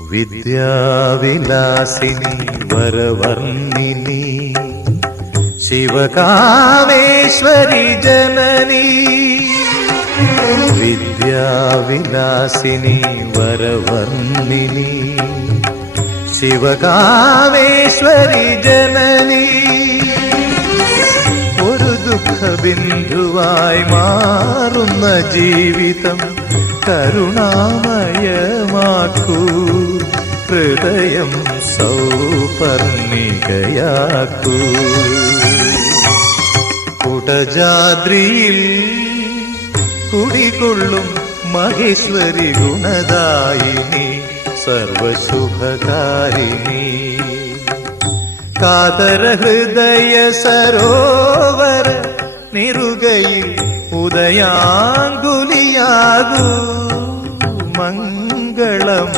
വിദ്യാവിലാസിനി വരവർണ്ണിനി ശിവകാമേശ്വരി ജനനി. വിദ്യാവിലാസിനി വരവർണ്ണിനി ശിവകാമേശ്വരി ജനനി. ഒരു ദുഃഖബിന്ദുവായി മാറുന്ന ജീവിതം കരുണാമയമാക്കൂ, ഹൃദയം സൗപർണികയാക്കൂ. കുടജാദ്രിയിൽ കുടികൊള്ളും മഹേശ്വരി ഗുണദായിനി സർവശുഭകാരിണി. കാതര ഹൃദയ സരോവര നിറുകയിൽ ഉദയാങ്കുലിയാകൂ മംഗളം.